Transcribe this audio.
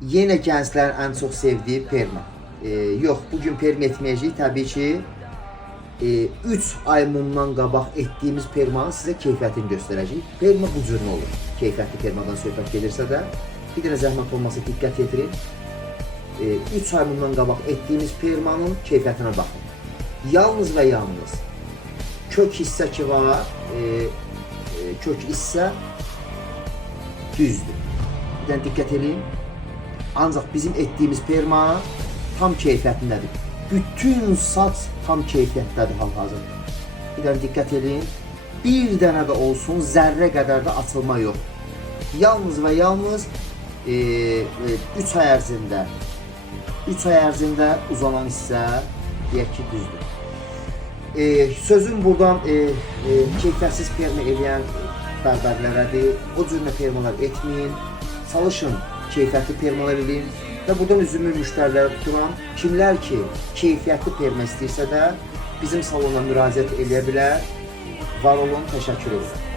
Yenə gənclərin ən çox sevdiyi perma. Yox, bugün perma etməyəcəyik. Təbii ki, 3 ay bundan qabaq etdiyimiz permanın sizə keyfiyyətini göstərəcəyik. Perma bu cür olur. Keyfiyyətli permadan söhbət gedirsə də, bir dənə zəhmət olmasa diqqət yetirin. 3 ay bundan qabaq etdiyimiz permanın keyfiyyətinə baxın. Yalnız və yalnız kök hissə ki var, kök hissə düzdür. Bir dənə diqqət edin. Ancaq bizim etdiyimiz perma tam keyfiyyətindədir. Bütün saç tam keyfiyyətdədir hal-hazırda. Bir dənə diqqət edin. Bir dənə də olsun zərrə qədər də açılma yox. Yalnız və yalnız 3 ay ərzində 3 ay ərzində uzanan hissə deyək ki, düzdür. Sözüm buradan keyfiyyətsiz perma eləyən bərbərlərədir. O cürlə permalar etməyin. Çalışın, keyfiyyətli permalar eləyin. Və buradan üzümü müştərilərə tuturam. Kimlər ki, keyfiyyətli perma istəyirsə də bizim salona müraciət eləyə bilər. Var olun, təşəkkür edirəm.